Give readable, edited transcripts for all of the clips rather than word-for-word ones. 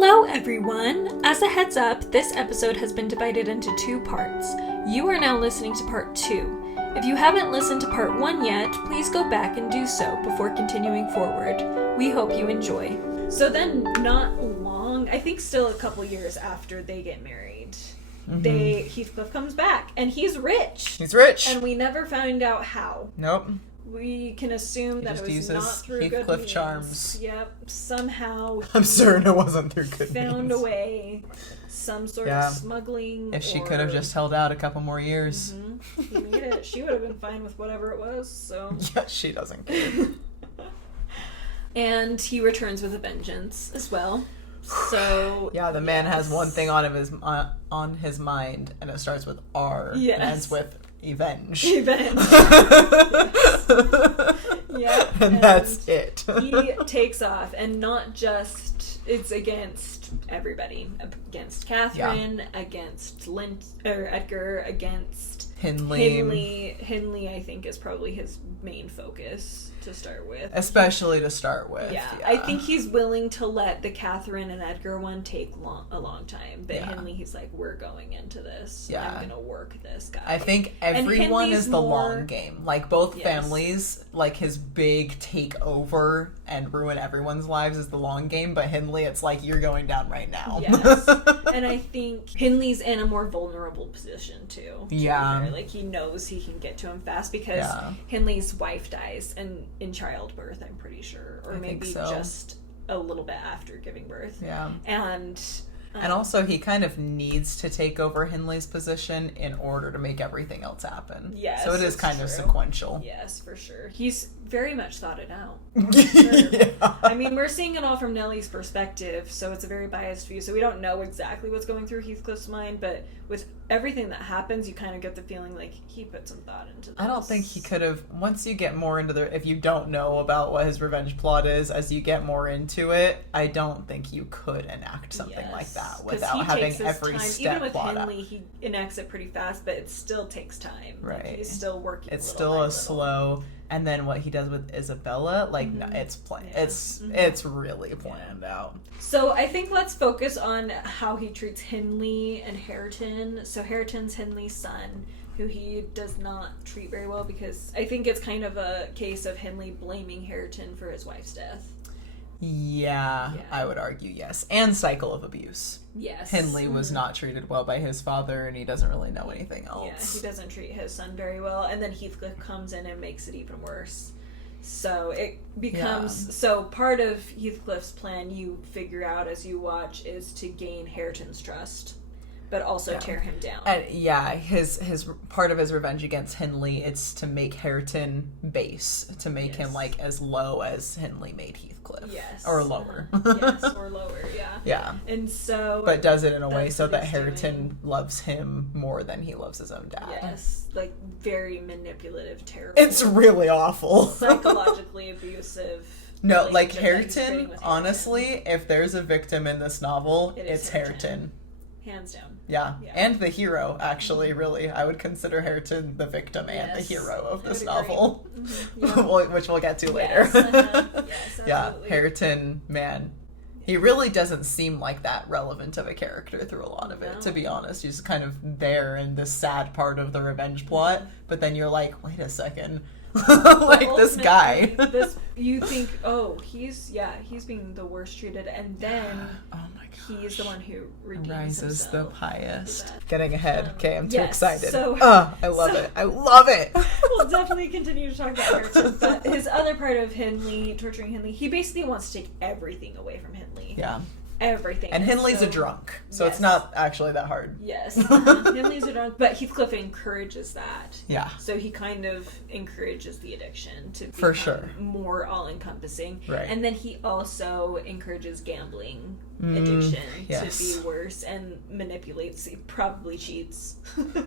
Hello everyone! As a heads up, this episode has been divided into 2 parts. You are now listening to part 2. If you haven't listened to part 1 yet, please go back and do so before continuing forward. We hope you enjoy. So then, not long, I think still a couple years after they get married, Heathcliff comes back, and he's rich. He's rich! And we never found out how. Nope. We can assume that it was not through good Heathcliff means. charms. Yep, somehow. I'm certain it wasn't through good means. Found a way, some sort of smuggling. If she could have just held out a couple more years. He made it. She would have been fine with whatever it was. So. Yeah, she doesn't care. And he returns with a vengeance as well. So yeah, the man has one thing on his mind, and it starts with R and ends with Evenge. Evenge. Yes. And that's it. He takes off, and not just, it's against everybody. Against Catherine, against Edgar, against Hindley. Hindley, I think, is probably his main focus to start with. Especially to start with. Yeah. I think he's willing to let the Catherine and Edgar one take a long time. But Hindley, he's like, we're going into this. Yeah. I'm going to work this guy. I think everyone is the long game. Like, both families, like, his big takeover and ruin everyone's lives is the long game. But Hindley, it's like, you're going down right now. Yes. And I think Hindley's in a more vulnerable position, too. Yeah. Like, he knows he can get to him fast because Hindley's wife dies in childbirth, I'm pretty sure. Or maybe just a little bit after giving birth. Yeah. And also, he kind of needs to take over Hindley's position in order to make everything else happen. Yes. So it is kind of sequential. Yes, for sure. He's very much thought it out. Yeah. I mean, we're seeing it all from Nellie's perspective, so it's a very biased view. So we don't know exactly what's going through Heathcliff's mind, but with everything that happens, you kind of get the feeling like he put some thought into this. I don't think he could have, once you get more into if you don't know about what his revenge plot is, as you get more into it, I don't think you could enact something like that without having every step even with plot Hindley, he enacts it pretty fast, but it still takes time. Right. Like, he's still working. It's still a slow. And then what he does with Isabella, like, no, it's planned. Yeah. It's really planned out. So I think let's focus on how he treats Hindley and Hareton. So Hareton's Hindley's son, who he does not treat very well, because I think it's kind of a case of Hindley blaming Hareton for his wife's death. Yeah, I would argue yes. And cycle of abuse. Yes. Hindley was not treated well by his father, and he doesn't really know anything else. Yeah, he doesn't treat his son very well, and then Heathcliff comes in and makes it even worse. So it becomes... So part of Heathcliff's plan, you figure out as you watch, is to gain Hareton's trust, but also tear him down. And his part of his revenge against Hindley, it's to make Hareton base, to make him like as low as Hindley made Heathcliff. Yes. Or lower. Yes, or lower, yeah. Yeah. And so... But does it in a way so that Hareton loves him more than he loves his own dad. Yes. Like, very manipulative, terrible. It's really awful. Psychologically abusive. No, like Hareton, honestly, if there's a victim in this novel, it's Hareton. Hands down. Yeah, and the hero, actually, really. I would consider Hareton the victim and the hero of this novel, which we'll get to later. Yes, yeah, Hareton, man, he really doesn't seem like that relevant of a character through a lot of it, to be honest. He's kind of there in this sad part of the revenge plot, but then you're like, wait a second. Like, this guy. You think, he's being the worst treated, and then he's the one who redeems rises himself. the pious. Getting ahead. Okay, I'm too excited. So, I love it. I love it. We'll definitely continue to talk about Hareton, but his other part of Hindley, torturing Hindley, he basically wants to take everything away from Hindley. Yeah. Everything. And Hindley's a drunk, so it's not actually that hard. Yes. Hindley's a drunk, but Heathcliff encourages that. Yeah. So he kind of encourages the addiction to become more all-encompassing. Right. And then he also encourages gambling addiction to be worse and manipulates, he probably cheats.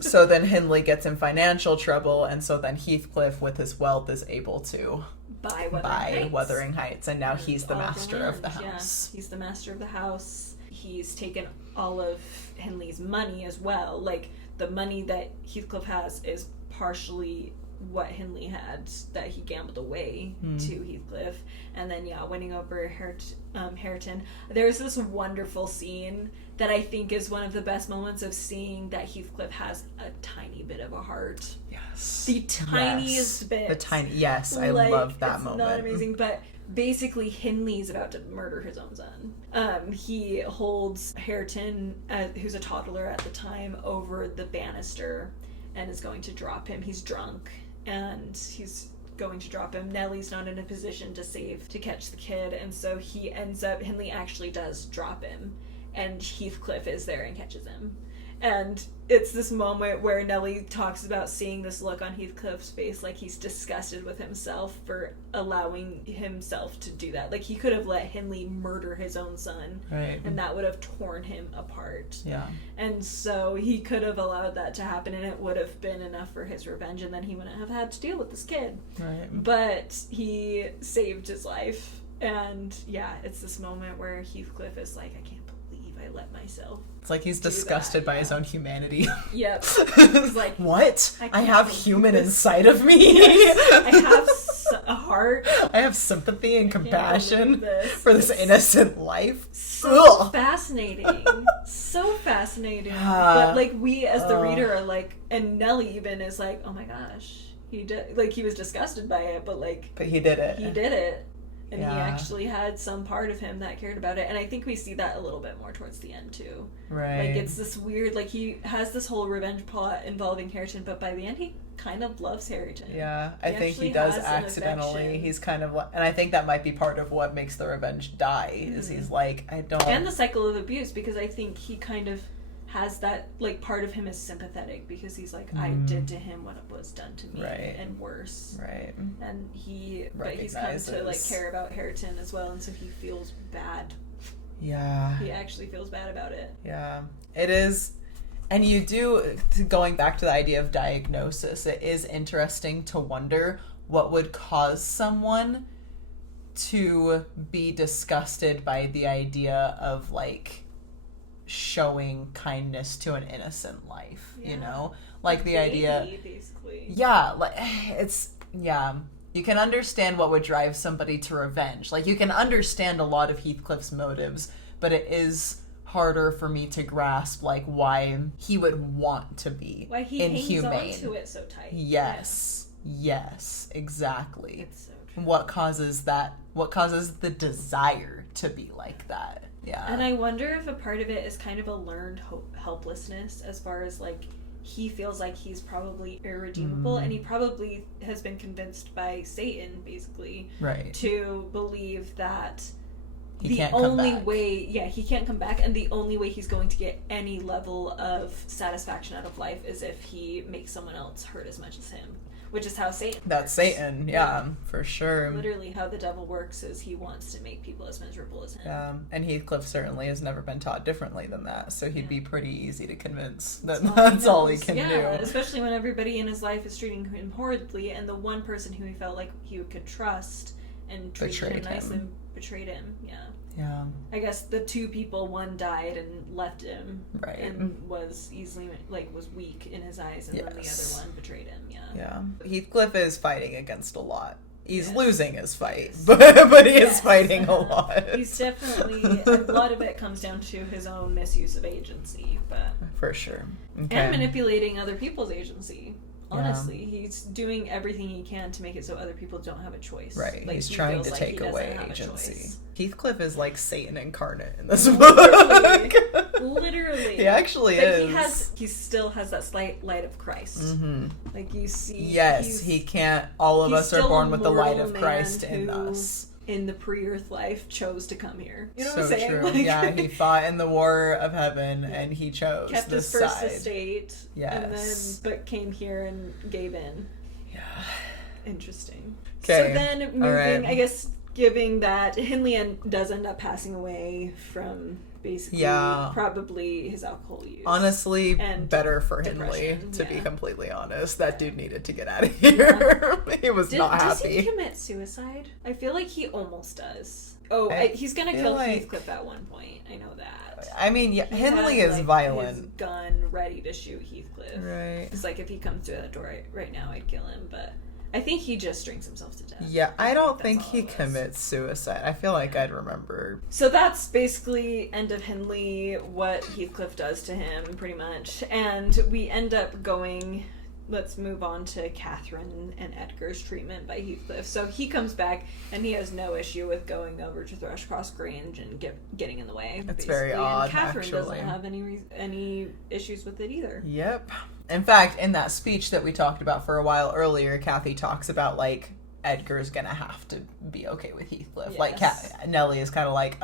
So then Hindley gets in financial trouble, and so then Heathcliff, with his wealth, is able to buy Wuthering Heights, and now he's the master of the house. Yeah, he's the master of the house. He's taken all of Hindley's money as well. Like, the money that Heathcliff has is partially what Hindley had that he gambled away to Heathcliff, and then winning over Hareton. There's this wonderful scene that I think is one of the best moments of seeing that Heathcliff has a tiny bit of a heart. Yes. The tiniest bit. Yes, I love that moment. It's not amazing, but basically Hindley's about to murder his own son. He holds Hareton, who's a toddler at the time, over the banister and is going to drop him. He's drunk and he's going to drop him. Nellie's not in a position to catch the kid, and so Hindley actually does drop him, and Heathcliff is there and catches him. And it's this moment where Nellie talks about seeing this look on Heathcliff's face, like he's disgusted with himself for allowing himself to do that. Like, he could have let Hindley murder his own son, right, and that would have torn him apart. Yeah. And so he could have allowed that to happen, and it would have been enough for his revenge, and then he wouldn't have had to deal with this kid. Right. But he saved his life. And it's this moment where Heathcliff is like, I can't believe I let myself. It's like he's disgusted by his own humanity. Yep. He's like, what? I have human inside of me. Yes. I have a heart. I have sympathy and compassion for this innocent life. So fascinating. So fascinating. But like, we as the reader are like, and Nellie even is like, oh my gosh, he did. Like, he was disgusted by it, but he did it. He did it. And he actually had some part of him that cared about it. And I think we see that a little bit more towards the end, too. Right. Like, it's this weird, like, he has this whole revenge plot involving Hareton, but by the end, he kind of loves Hareton. Yeah, I think he does accidentally. He's kind of, and I think that might be part of what makes the revenge die, is he's like, I don't... And the cycle of abuse, because I think he kind of has that, like, part of him is sympathetic, because he's like, I did to him what was done to me, and worse. Right. And but he's come to, like, care about Hareton as well, and so he feels bad. Yeah. He actually feels bad about it. Yeah. It is, and you do, going back to the idea of diagnosis, it is interesting to wonder what would cause someone to be disgusted by the idea of, like, showing kindness to an innocent life, you know, like the idea, basically. Like, it's, you can understand what would drive somebody to revenge. Like, you can understand a lot of Heathcliff's motives, but it is harder for me to grasp, like, why he would want to be why he inhumane. Hangs on to it so tight. Yes, exactly. It's so true. What causes the desire to be like that? Yeah. And I wonder if a part of it is kind of a learned helplessness, as far as, like, he feels like he's probably irredeemable, and he probably has been convinced by Satan, basically, to believe that he can't come back, and the only way he's going to get any level of satisfaction out of life is if he makes someone else hurt as much as him. Which is how Satan That's works. Satan, for sure. Literally how the devil works is he wants to make people as miserable as him. Yeah, and Heathcliff certainly has never been taught differently than that, so he'd be pretty easy to convince that that's all he can do. Especially when everybody in his life is treating him horridly, and the one person who he felt like he could trust and treat him nicely betrayed him. Yeah. I guess the two people, one died and left him, and was easily, like, was weak in his eyes, and then the other one betrayed him. Yeah. Heathcliff is fighting against a lot. He's losing his fight, but he is fighting a lot. He's definitely, a lot of it comes down to his own misuse of agency, but for sure. Okay. And manipulating other people's agency. Honestly, he's doing everything he can to make it so other people don't have a choice. Right, like, he's trying to take away agency. Heathcliff is like Satan incarnate in this book. Literally. He actually is. He still has that slight light of Christ. Mm-hmm. Like, you see. Yes, he can't. All of us are born with the light of Christ in us. In the pre-earth life, chose to come here. You know so what I'm saying? True. Like, he fought in the war of heaven, and he chose kept this his first side. estate. Yes. And then, but came here and gave in. Yeah. Interesting. Okay. So then, moving, I guess, giving that Hindley does end up passing away from basically probably his alcohol use. Honestly, and better for Hindley, to be completely honest. That dude needed to get out of here. He was not happy. Does he commit suicide? I feel like he almost does. he's gonna kill Heathcliff at one point. I know that. I mean, yeah, Hindley is violent. His gun ready to shoot Heathcliff. Right. It's like, if he comes through that door right now, I'd kill him. But I think he just drinks himself to death. Yeah, I don't think he commits suicide. I feel like I'd remember. So that's basically end of Hindley, what Heathcliff does to him, pretty much. And we end up going... Let's move on to Catherine and Edgar's treatment by Heathcliff. So he comes back, and he has no issue with going over to Thrushcross Grange and getting in the way. It's very odd, and Catherine actually. doesn't have any issues with it either. Yep. In fact, in that speech that we talked about for a while earlier, Kathy talks about, like, Edgar's gonna have to be okay with Heathcliff. Yes. Like, Nellie is kind of like,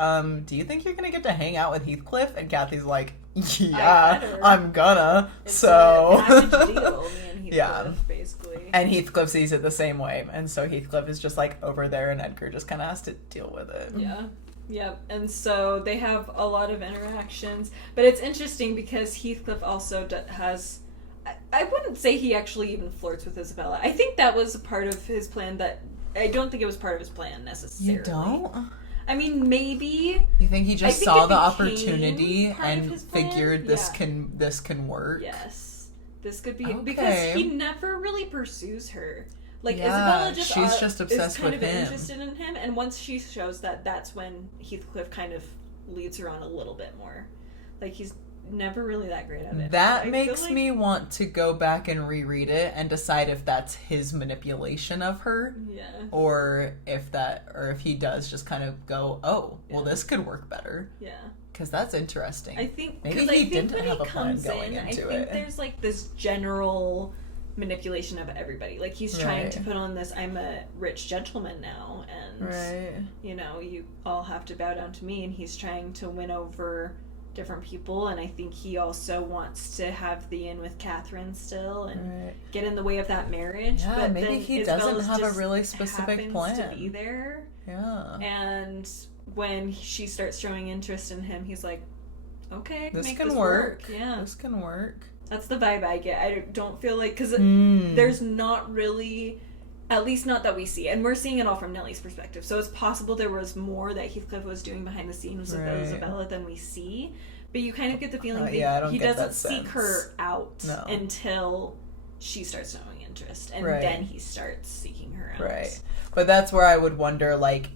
do you think you're gonna get to hang out with Heathcliff? And Kathy's like, yeah, I'm gonna. It's a package deal, me and Heathcliff, yeah. Basically. And Heathcliff sees it the same way. And so Heathcliff is just, like, over there, and Edgar just kind of has to deal with it. Yeah. Yep, and so they have a lot of interactions. But it's interesting because Heathcliff also has... I wouldn't say he actually even flirts with Isabella. I think that was a part of his plan that... I don't think it was part of part necessarily. You don't? I mean, maybe. You think he just saw the opportunity and figured this can work? Yes. This could be... Okay. Because he never really pursues her. Like, Isabella she's just obsessed is kind with of him. interested in him, and once she shows that, that's when Heathcliff kind of leads her on a little bit more. Like, he's never really that great at it. That makes me want to go back and reread it and decide if that's his manipulation of her. Yeah. Or if he does just kind of go, well, this could work better. Yeah. Because that's interesting. I think maybe he didn't have a plan going into it. I think there's like this general manipulation of everybody. Like, he's trying to put on this, I'm a rich gentleman now, and you know, you all have to bow down to me, and he's trying to win over different people, and I think he also wants to have the in with Catherine still and get in the way of that marriage. Yeah, but maybe then he Isabella's doesn't have a really specific plan to be there. Yeah. And when she starts showing interest in him, he's like, okay, this make can this work. Yeah, this can work. That's the vibe I get. I don't feel like, because there's not really, at least not that we see, and we're seeing it all from Nellie's perspective, so it's possible there was more that Heathcliff was doing behind the scenes with Isabella than we see, but you kind of get the feeling that he doesn't seek her out until she starts showing interest, and then he starts seeking her out. Right. But that's where I would wonder, like,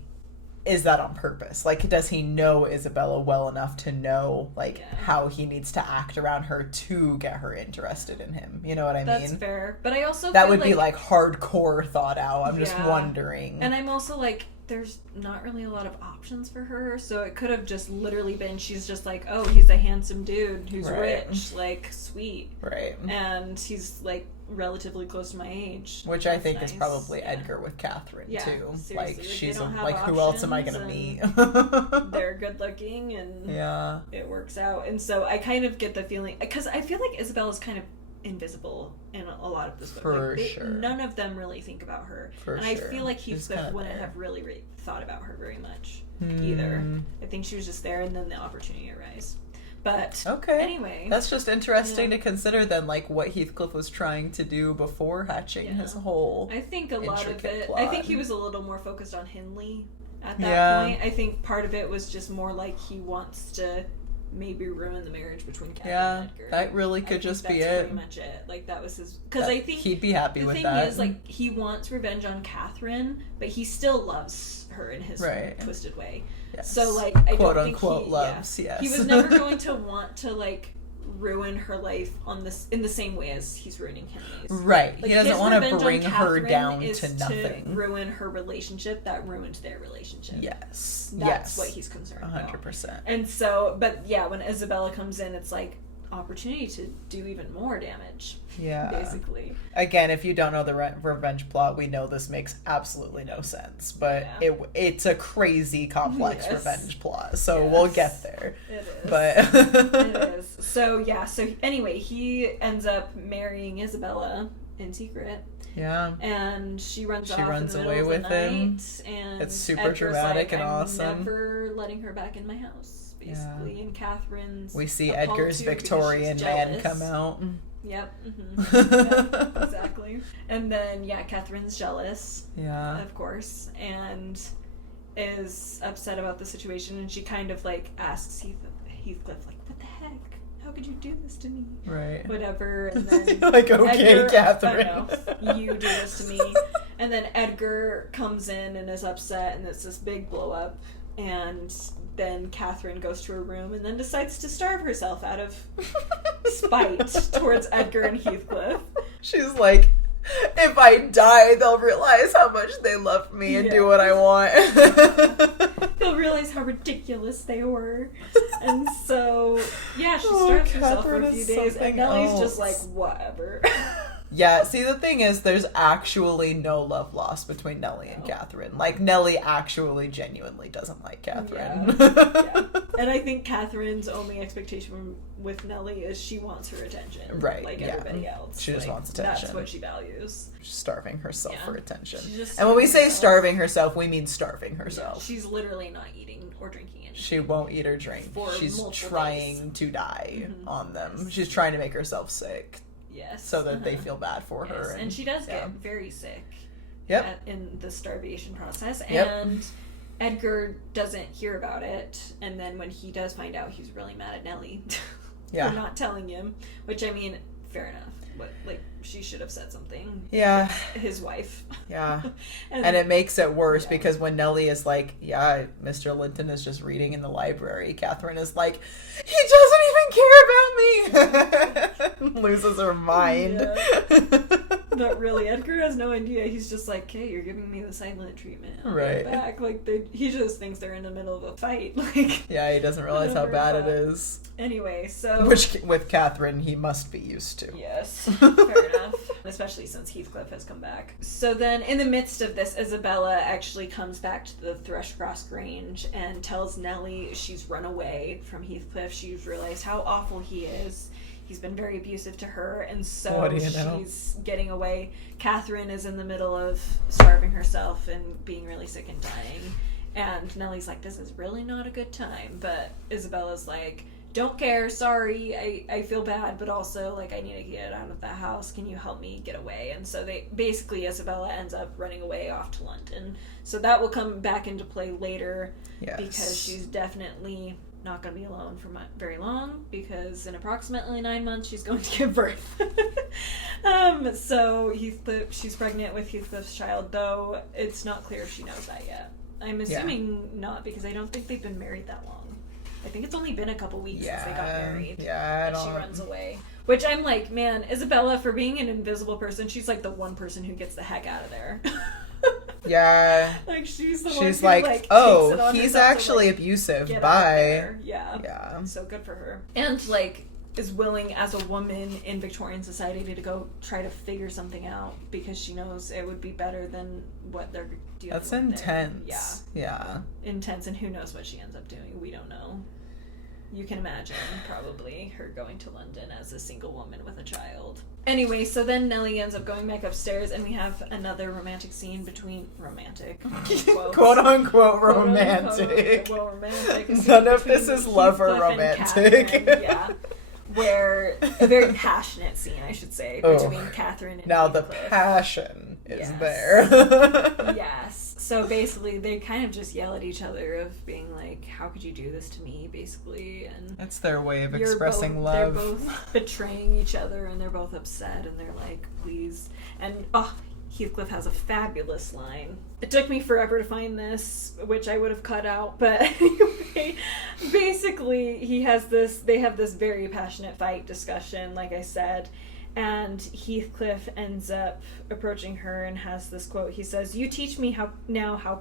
is that on purpose? Like, does he know Isabella well enough to know, like, how he needs to act around her to get her interested in him? You know what I mean? That's fair. But I also that feel would be, like, hardcore thought out. I'm just wondering. And I'm also, like, there's not really a lot of options for her, so it could have just literally been, she's just like, oh, he's a handsome dude who's rich, like, sweet. Right. And he's, like, relatively close to my age. Which I think is probably Edgar with Catherine, too. Seriously. Like, she's like, who else am I gonna meet? They're good looking, and it works out. And so I kind of get the feeling, because I feel like Isabella's kind of invisible in a lot of this book. For sure. None of them really think about her. I feel like Heathcliff wouldn't have really thought about her very much either. I think she was just there, and then the opportunity arose. But anyway, that's just interesting to consider then, like, what Heathcliff was trying to do before hatching his whole I think a lot of it plot. I think he was a little more focused on Hindley at that point. I think part of it was just more like he wants to maybe ruin the marriage between Catherine and Edgar. That really could just be it. That's pretty much it. Like, that was his... Because I think... He'd be happy with that. The thing is, like, he wants revenge on Catherine, but he still loves her in his twisted way. Yes. So, like, I quote don't think unquote loves, he was never going to want to, like, ruin her life in the same way as he's ruining Henry's. Right. Like, he doesn't want to bring her down to nothing. To ruin her relationship that ruined their relationship. Yes. That's what he's concerned 100%. about. And so, but yeah, when Isabella comes in, it's like opportunity to do even more damage. Yeah. Basically. Again, if you don't know the revenge plot, we know this makes absolutely no sense. But it's a crazy, complex revenge plot. So we'll get there. It is. But it is. So, so anyway, he ends up marrying Isabella in secret. Yeah. And she runs away with him. And it's super Edgar's dramatic and I'm awesome. Never letting her back in my house. Basically, and Catherine's... We see Edgar's Victorian man come out. Yep. Yep, exactly. And then, Catherine's jealous. Yeah. Of course. And is upset about the situation, and she kind of like asks Heathcliff, like, what the heck? How could you do this to me? Right. Whatever. And then like, okay, Edgar, Catherine. I know, you do this to me. And then Edgar comes in and is upset, and it's this big blow up. And then Catherine goes to her room and then decides to starve herself out of spite towards Edgar and Heathcliff. She's like, if I die, they'll realize how much they love me and do what I want. They'll realize how ridiculous they were. And so, yeah, she starves herself for a few days, and Nellie's just like, whatever. Yeah, see, the thing is, there's actually no love lost between Nellie and Catherine. Like, Nellie actually genuinely doesn't like Catherine. Yeah. And I think Catherine's only expectation with Nellie is she wants her attention. Right, like everybody else. She just wants attention. That's what she values. She's starving herself for attention. And when we say starving herself, we mean starving herself. Yeah, she's literally not eating or drinking anything. She won't eat or drink. She's trying to die on them. Yes. She's trying to make herself sick. Yes. So that they feel bad for her. And she does get very sick. Yep. In the starvation process. And Edgar doesn't hear about it. And then when he does find out, he's really mad at Nellie for not telling him. Which, I mean, fair enough. But, like, she should have said something. Yeah. His wife. Yeah. and it makes it worse because when Nellie is like, yeah, Mr. Linton is just reading in the library, Catherine is like, he doesn't even care about me! Loses her mind. Yeah. But really, Edgar has no idea. He's just like, hey, you're giving me the silent treatment. I'll right. Go back. Like, he just thinks they're in the middle of a fight. Like, yeah, he doesn't realize how bad it is. Anyway, so... Which, with Catherine, he must be used to. Yes, fair enough. Especially since Heathcliff has come back. So then, in the midst of this, Isabella actually comes back to the Thrushcross Grange and tells Nellie she's run away from Heathcliff. She's realized how awful he is. He's been very abusive to her, and so she's getting away. Catherine is in the middle of starving herself and being really sick and dying. And Nellie's like, this is really not a good time. But Isabella's like, don't care, sorry, I feel bad, but also, like, I need to get out of the house. Can you help me get away? And so Isabella ends up running away off to London. So that will come back into play later because she's definitely not going to be alone for very long, because in approximately 9 months she's going to give birth. So she's pregnant with Heathcliff's child, though it's not clear if she knows that yet. I'm assuming not, because I don't think they've been married that long. I think it's only been a couple weeks since they got married. Yeah, and she runs away. Which I'm like, man, Isabella, for being an invisible person, she's like the one person who gets the heck out of there. Yeah. Like, she's the one who, like oh, he's actually abusive. Bye. Yeah. So good for her. And, like, is willing as a woman in Victorian society to go try to figure something out because she knows it would be better than what they're dealing with. That's intense. Yeah. Intense, and who knows what she ends up doing. We don't know. You can imagine, probably, her going to London as a single woman with a child. Anyway, so then Nellie ends up going back upstairs, and we have another romantic scene between... Romantic. Quote-unquote romantic. Well, romantic. None of this is love or romantic. Yeah. Where... A very passionate scene, I should say, between Catherine and Now Heathcliff. the passion is there. Yes. So basically, they kind of just yell at each other of being like, how could you do this to me, basically? And that's their way of expressing love. They're both betraying each other, and they're both upset, and they're like, please. And, Heathcliff has a fabulous line. It took me forever to find this, which I would have cut out, but anyway, basically, they have this very passionate fight discussion, like I said, and Heathcliff ends up approaching her and has this quote. He says, "You teach me how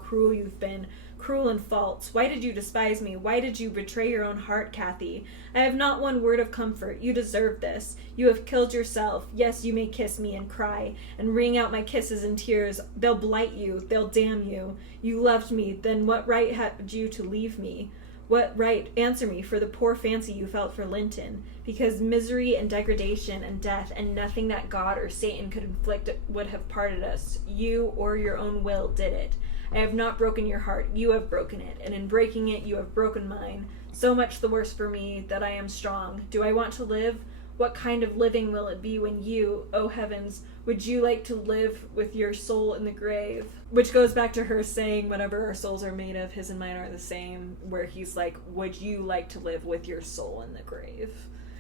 cruel you've been, cruel and false. Why did you despise me? Why did you betray your own heart, Cathy? I have not one word of comfort. You deserve this. You have killed yourself. Yes, you may kiss me and cry and wring out my kisses and tears. They'll blight you. They'll damn you. You loved me. Then what right had you to leave me? What right, answer me, for the poor fancy you felt for Linton? Because misery and degradation and death and nothing that God or Satan could inflict would have parted us. You or your own will did it. I have not broken your heart. You have broken it. And in breaking it, you have broken mine. So much the worse for me that I am strong. Do I want to live? what kind of living will it be when you, oh heavens, would you like to live with your soul in the grave? Which goes back to her saying, whatever our souls are made of, his and mine are the same, where he's like, would you like to live with your soul in the grave?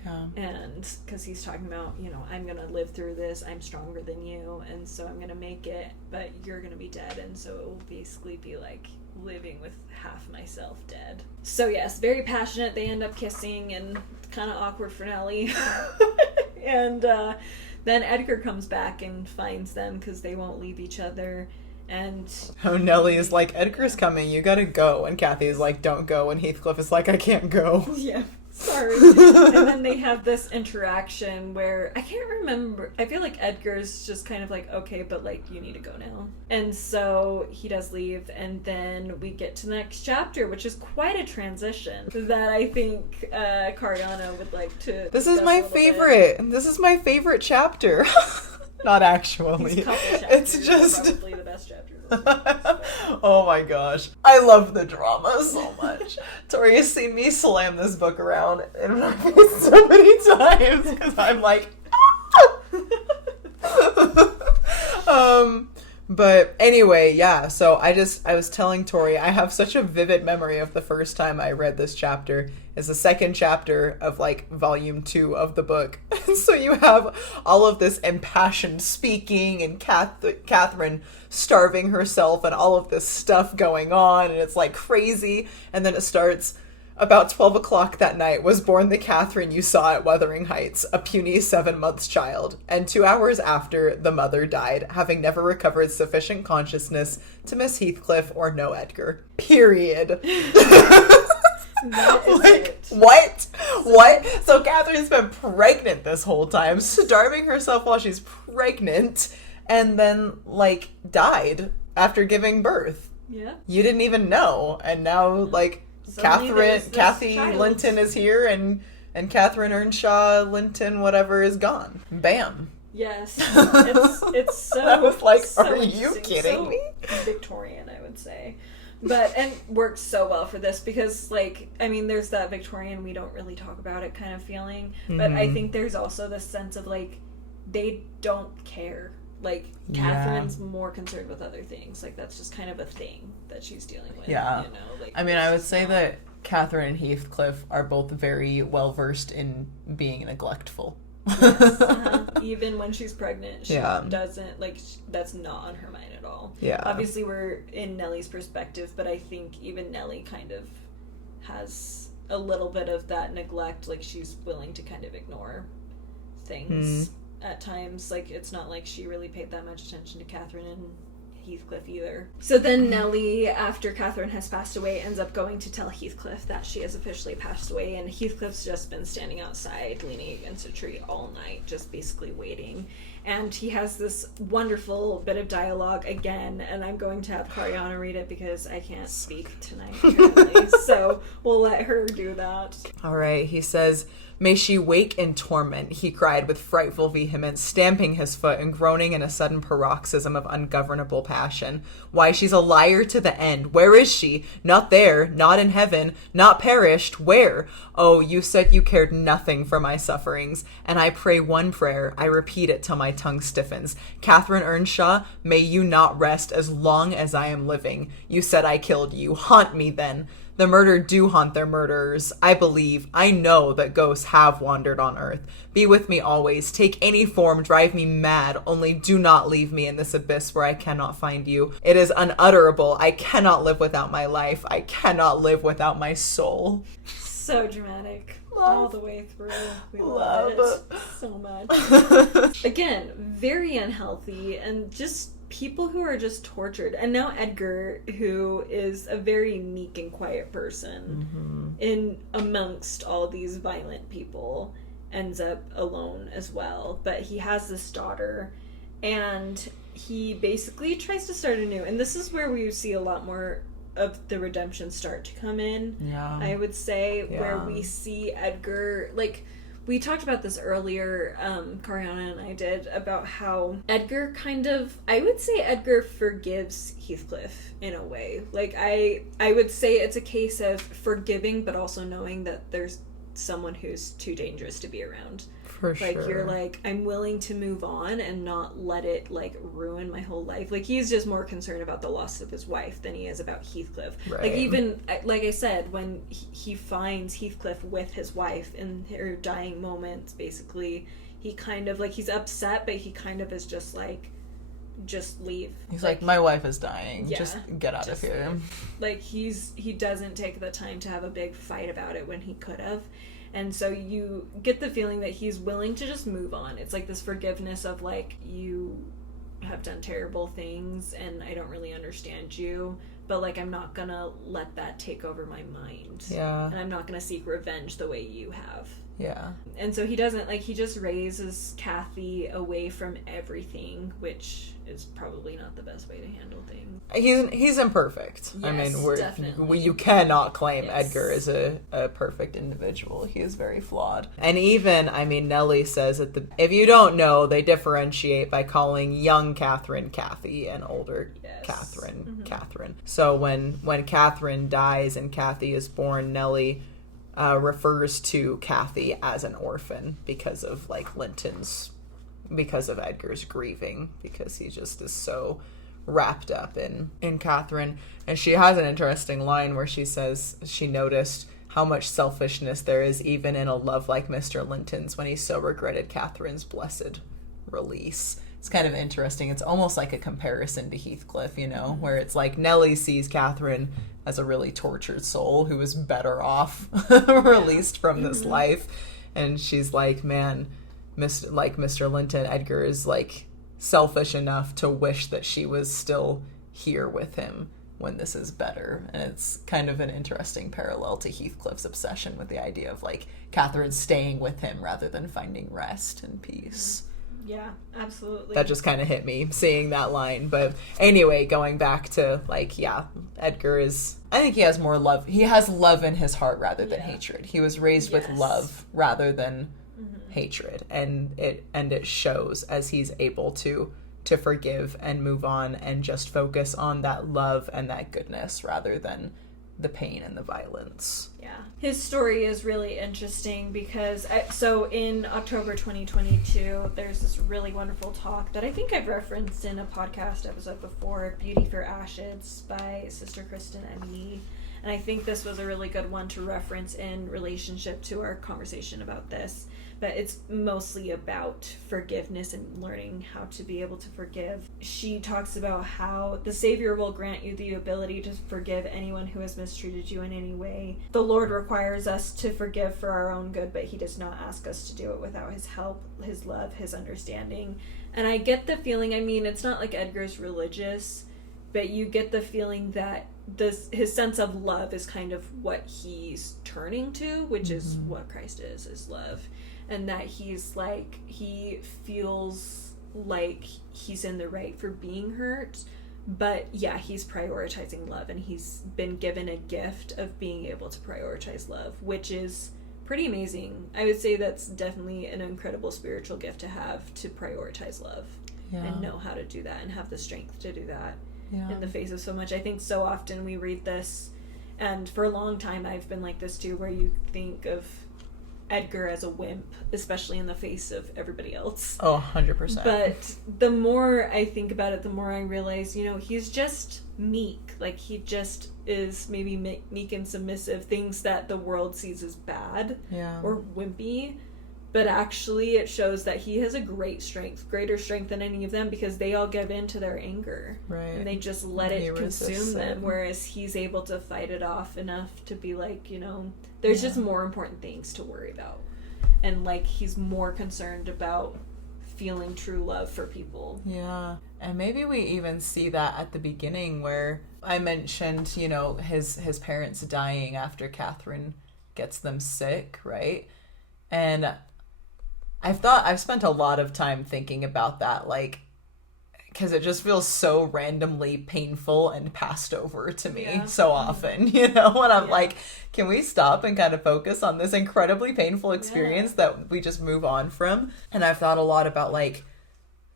Yeah. And because he's talking about, I'm going to live through this, I'm stronger than you, and so I'm going to make it, but you're going to be dead, and so it will basically be like living with half myself dead. So yes, very passionate. They end up kissing, and kind of awkward for Nellie. And then Edgar comes back and finds them because they won't leave each other. And Nellie is like, Edgar's coming, you gotta go. And Kathy's like, don't go. And Heathcliff is like, I can't go. Yeah, sorry. And then they have this interaction where, I can't remember, I feel like Edgar's just kind of like, okay, but like, you need to go now. And so he does leave, and then we get to the next chapter, which is quite a transition that I think Cariana would like to This is my favorite. This is my favorite chapter. Not actually. It's just probably the best chapter. Oh my gosh. I love the drama so much. Tori has seen me slam this book around in my face so many times because I'm like, but anyway, yeah, so I was telling Tori, I have such a vivid memory of the first time I read this chapter. It's the second chapter of like volume 2 of the book. And so you have all of this impassioned speaking and Catherine starving herself and all of this stuff going on, and it's like crazy. And then it starts, about 12 o'clock that night was born the Catherine you saw at Wuthering Heights, a puny 7-month child. And 2 hours after, the mother died, having never recovered sufficient consciousness to miss Heathcliff or know Edgar. Period. That is like, it. What? So Catherine's been pregnant this whole time, starving herself while she's pregnant, and then, like, died after giving birth. Yeah. You didn't even know, and now, like, Kathy Linton is here, and Catherine Earnshaw Linton, whatever, is gone. Bam. Yes. It's so... I was like, so are you kidding me? Victorian, I would say. But, and works so well for this because, like, I mean, there's that Victorian, we don't really talk about it kind of feeling. But I think there's also this sense of, like, they don't care. Like, Catherine's more concerned with other things. Like, that's just kind of a thing that she's dealing with. Yeah. Like, I mean, I would say that Catherine and Heathcliff are both very well versed in being neglectful. Yes, even when she's pregnant, she doesn't, like, that's not on her mind at all. Yeah. Obviously, we're in Nellie's perspective, but I think even Nellie kind of has a little bit of that neglect. Like, she's willing to kind of ignore things at times. Like, it's not like she really paid that much attention to Catherine and Heathcliff either. So then Nellie, after Catherine has passed away, ends up going to tell Heathcliff that she has officially passed away, and Heathcliff's just been standing outside leaning against a tree all night, just basically waiting. And he has this wonderful bit of dialogue again, and I'm going to have Cariana read it because I can't speak tonight, apparently. So we'll let her do that. All right, he says, "May she wake in torment," he cried with frightful vehemence, stamping his foot and groaning in a sudden paroxysm of ungovernable passion. "Why, she's a liar to the end. Where is she? Not there, not in heaven, not perished. Where? Oh, you said you cared nothing for my sufferings, and I pray one prayer, I repeat it till my tongue stiffens. Catherine Earnshaw, may you not rest as long as I am living. You said I killed you. Haunt me then. The murdered do haunt their murderers. I believe, I know that ghosts have wandered on earth. Be with me always. Take any form, drive me mad. Only do not leave me in this abyss where I cannot find you. It is unutterable. I cannot live without my life. I cannot live without my soul." So dramatic. All the way through. We love it so much. Again, very unhealthy, and just people who are just tortured. And now Edgar, who is a very meek and quiet person in amongst all these violent people, ends up alone as well. But he has this daughter, and he basically tries to start anew. And this is where we see a lot more of the redemption start to come in. I would say, where we see Edgar, like, we talked about this earlier, Cariana and I did, about how Edgar kind of, I would say Edgar forgives Heathcliff in a way. Like, I would say it's a case of forgiving, but also knowing that there's someone who's too dangerous to be around. For like sure. You're like, I'm willing to move on and not let it like ruin my whole life. Like he's just more concerned about the loss of his wife than he is about Heathcliff. Right. Like even like I said, when he finds Heathcliff with his wife in her dying moments, basically he kind of like, he's upset, but he kind of is just like, just leave. He's like, my wife is dying. Yeah, just get out of here. Like he doesn't take the time to have a big fight about it when he could have. And so you get the feeling that he's willing to just move on. It's like this forgiveness of like, you have done terrible things and I don't really understand you, but like I'm not gonna let that take over my mind. Yeah. And I'm not gonna seek revenge the way you have. Yeah. And so he doesn't, like, he just raises Kathy away from everything, which is probably not the best way to handle things. He's imperfect. Yes, I mean, definitely. you cannot claim Yes. Edgar is a perfect individual. He is very flawed. And even, I mean, Nellie says if you don't know, they differentiate by calling young Catherine Kathy and older Catherine Catherine. So when Catherine dies and Kathy is born, Nellie refers to Kathy as an orphan because of Edgar's grieving, because he just is so wrapped up in Catherine. And she has an interesting line where she says she noticed how much selfishness there is even in a love like Mr. Linton's when he so regretted Catherine's blessed release. It's kind of interesting. It's almost like a comparison to Heathcliff, you know, where it's like Nellie sees Catherine as a really tortured soul who is better off released from this life. And she's like, man, Mr. Linton, Edgar is like selfish enough to wish that she was still here with him when this is better. And it's kind of an interesting parallel to Heathcliff's obsession with the idea of like Catherine staying with him rather than finding rest and peace. Yeah, absolutely. That just kind of hit me seeing that line. But anyway, going back to like, yeah, Edgar is, I think he has more love. He has love in his heart rather than hatred. He was raised with love rather than hatred. And it shows as he's able to forgive and move on and just focus on that love and that goodness rather than the pain and the violence. Yeah. His story is really interesting because so in October 2022, there's this really wonderful talk that I think I've referenced in a podcast episode before, Beauty for Ashes by Sister Kristen Emily. And I think this was a really good one to reference in relationship to our conversation about this. But it's mostly about forgiveness and learning how to be able to forgive. She talks about how the Savior will grant you the ability to forgive anyone who has mistreated you in any way. The Lord requires us to forgive for our own good, but he does not ask us to do it without his help, his love, his understanding. And I get the feeling, I mean, it's not like Edgar's religious, but you get the feeling that his sense of love is kind of what he's turning to, which is what Christ is love. And that he's like, he feels like he's in the right for being hurt, but yeah, he's prioritizing love, and he's been given a gift of being able to prioritize love, which is pretty amazing. I would say that's definitely an incredible spiritual gift to have, to prioritize love and know how to do that and have the strength to do that in the face of so much. I think so often we read this, and for a long time I've been like this too, where you think of Edgar as a wimp, especially in the face of everybody else. Oh, 100%. But the more I think about it, the more I realize, you know, he's just meek. Like, he just is maybe meek and submissive, things that the world sees as bad or wimpy. But actually, it shows that he has a greater strength than any of them, because they all give in to their anger. Right. And they just let it consume them, whereas he's able to fight it off enough to be like, you know, there's just more important things to worry about. And, like, he's more concerned about feeling true love for people. Yeah. And maybe we even see that at the beginning, where I mentioned, you know, his parents dying after Catherine gets them sick, right? And I've spent a lot of time thinking about that, like, because it just feels so randomly painful and passed over to me so often, you know, when I'm like, can we stop and kind of focus on this incredibly painful experience that we just move on from? And I've thought a lot about, like,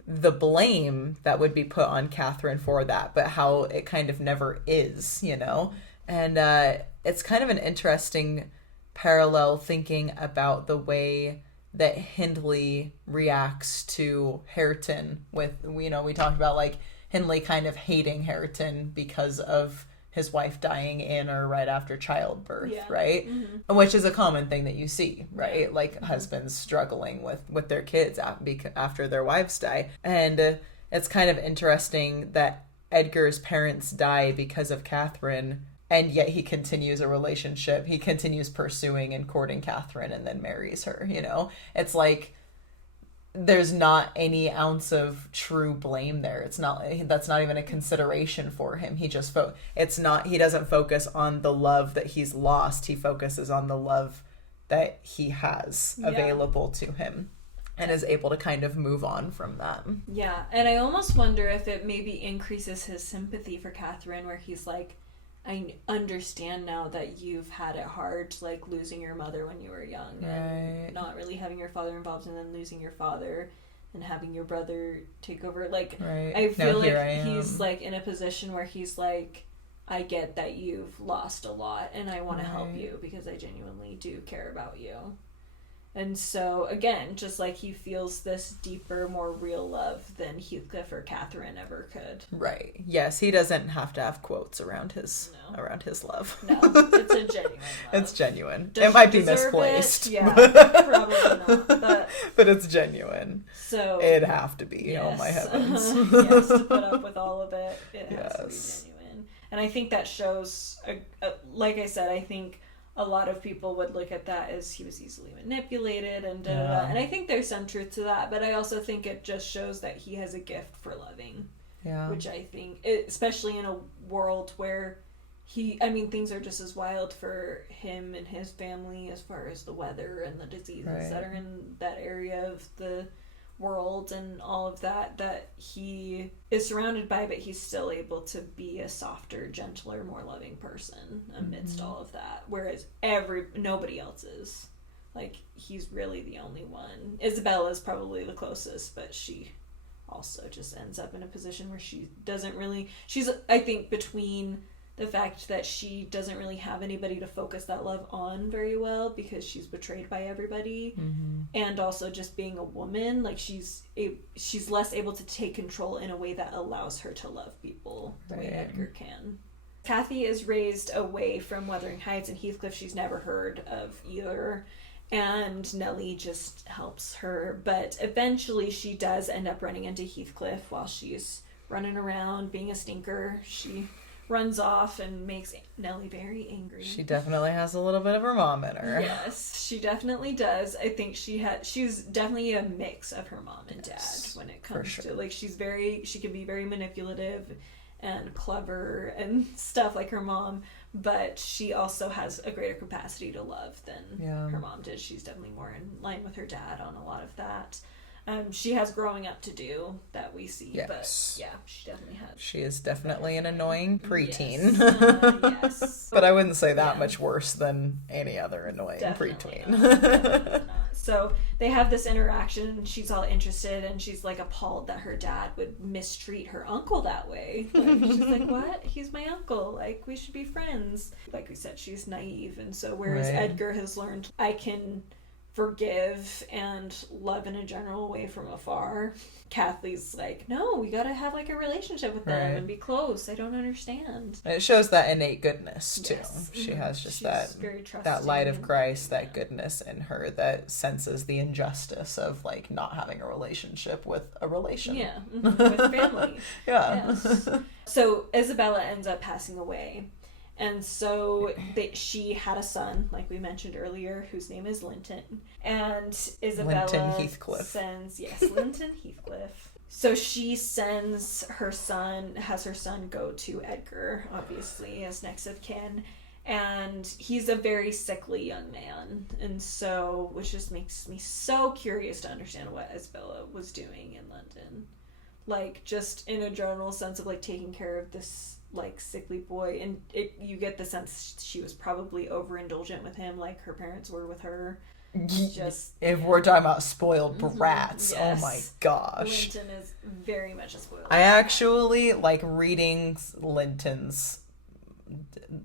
the blame that would be put on Catherine for that, but how it kind of never is, you know? And it's kind of an interesting parallel thinking about the way that Hindley reacts to Hareton with, we talked about like Hindley kind of hating Hareton because of his wife dying in or right after childbirth, right? Mm-hmm. Which is a common thing that you see, right? Yeah. Like husbands struggling with their kids after their wives die. And it's kind of interesting that Edgar's parents die because of Catherine, and yet he continues a relationship. He continues pursuing and courting Catherine and then marries her, It's like there's not any ounce of true blame there. That's not even a consideration for him. He just he doesn't focus on the love that he's lost. He focuses on the love that he has available to him and is able to kind of move on from that. Yeah, and I almost wonder if it maybe increases his sympathy for Catherine, where he's like, I understand now that you've had it hard, like losing your mother when you were young, right, and not really having your father involved, and then losing your father and having your brother take over. Like, right. I feel like he's like in a position where he's like, I get that you've lost a lot and I want to help you because I genuinely do care about you. And so, again, just like he feels this deeper, more real love than Heathcliff or Catherine ever could. Right. Yes, he doesn't have to have quotes around his love. No, it's a genuine love. It's genuine. It might be misplaced. Yeah, probably not. But it's genuine. So it'd have to be. Yes. Oh my heavens. Yes, to put up with all of it, it has to be genuine. And I think that shows, like I said, I think a lot of people would look at that as he was easily manipulated and da-da-da. And I think there's some truth to that, but I also think it just shows that he has a gift for loving. Yeah. Which I think, especially in a world where things are just as wild for him and his family as far as the weather and the diseases that are in that area of the world and all of that he is surrounded by, but he's still able to be a softer, gentler, more loving person amidst all of that, whereas nobody else is. Like, he's really the only one. Isabella's probably the closest, but she also just ends up in a position where she's I think between the fact that she doesn't really have anybody to focus that love on very well because she's betrayed by everybody, and also just being a woman, like she's less able to take control in a way that allows her to love people the way Edgar can. Kathy is raised away from Wuthering Heights, and Heathcliff she's never heard of either, and Nellie just helps her, but eventually she does end up running into Heathcliff while she's running around being a stinker. She runs off and makes Nellie very angry. She definitely has a little bit of her mom in her. Yes, she definitely does. I think she's definitely a mix of her mom and dad when it comes to, like, she can be very manipulative and clever and stuff like her mom, but she also has a greater capacity to love than her mom did. She's definitely more in line with her dad on a lot of that. She has growing up to do that we see, but yeah, she definitely has. She is definitely an annoying preteen. Yes. But I wouldn't say that much worse than any other annoying preteen. Definitely not. So they have this interaction, she's all interested, and she's like appalled that her dad would mistreat her uncle that way. Like, she's like, what? He's my uncle. Like, we should be friends. Like we said, she's naive, and so whereas Edgar has learned, I can forgive and love in a general way from afar, Kathy's like, no, we gotta have like a relationship with them and be close. I don't understand. And it shows that innate goodness too. She has just that light of Christ, that goodness in her that senses the injustice of like not having a relationship with a relation. Yeah, with family. Yes. So Isabella ends up passing away. And so she had a son, like we mentioned earlier, whose name is Linton. And Isabella sends, Linton Heathcliff. So she has her son go to Edgar, obviously, as next of kin. And he's a very sickly young man. And so, which just makes me so curious to understand what Isabella was doing in London. Like, just in a general sense of, like, taking care of this like sickly boy, and you get the sense she was probably overindulgent with him, like her parents were with her. If we're talking about spoiled brats, oh my gosh, Linton is very much a spoiled I actually like reading Linton's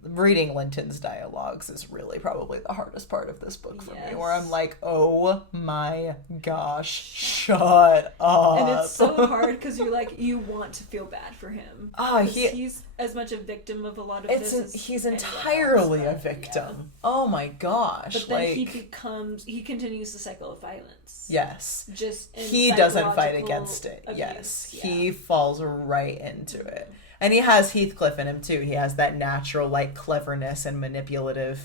reading Linton's dialogues is really probably the hardest part of this book for me, where I'm like, oh my gosh, shut up. And it's so hard because you're like, you want to feel bad for him. He's as much a victim of a lot of this as he's entirely a victim. Yeah. Oh my gosh. But then he continues the cycle of violence. Yes. Just he doesn't fight against it. Abuse. Yes. Yeah. He falls right into it. And he has Heathcliff in him too. He has that natural like cleverness and manipulativeness.